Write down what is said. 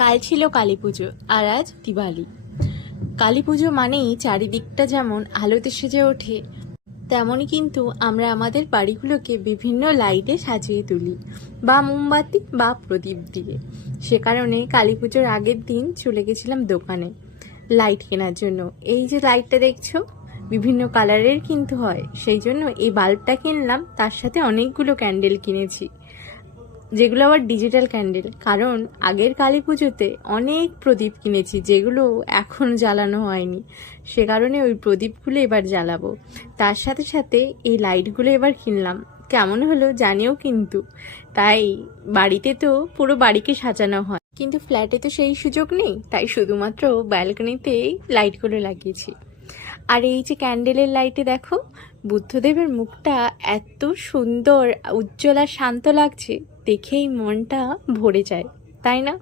কাল ছিল কালী পুজো আর আজ দিওয়ালি। কালী পুজো মানেই চারিদিকটা যেমন আলোতে সেজে ওঠে, তেমনই কিন্তু আমরা আমাদের বাড়িগুলোকে বিভিন্ন লাইটে সাজিয়ে তুলি, বা মোমবাতি বা প্রদীপ দিয়ে। সে কারণে কালী পুজোর আগের দিন চলে গেছিলাম দোকানে লাইট কেনার জন্য। এই যে লাইটটা দেখছো, বিভিন্ন কালারের কিন্তু হয়, সেই জন্য এই বাল্বটা কিনলাম, তার সাথে অনেকগুলো ক্যান্ডেল কিনেছি, যেগুলো আবার ডিজিটাল ক্যান্ডেল। কারণ আগের কালী পুজোতে অনেক প্রদীপ কিনেছি যেগুলো এখন জ্বালানো হয়নি, সে কারণে ওই প্রদীপগুলো এবার জ্বালাবো। তার সাথে সাথে এই লাইটগুলো এবার কিনলাম, কেমন হলো জানিও কিন্তু। তাই বাড়িতে তো পুরো বাড়িকে সাজানো হয়, কিন্তু ফ্ল্যাটে তো সেই সুযোগ নেই, তাই শুধুমাত্র ব্যালকনিতেই লাইটগুলো লাগিয়েছি। আর এই যে ক্যান্ডেলের লাইটে দেখো, বুদ্ধদেবের মুখটা এত সুন্দর, উজ্জ্বল আর শান্ত লাগছে, দেখেই মনটা ভরে যায়, তাই না?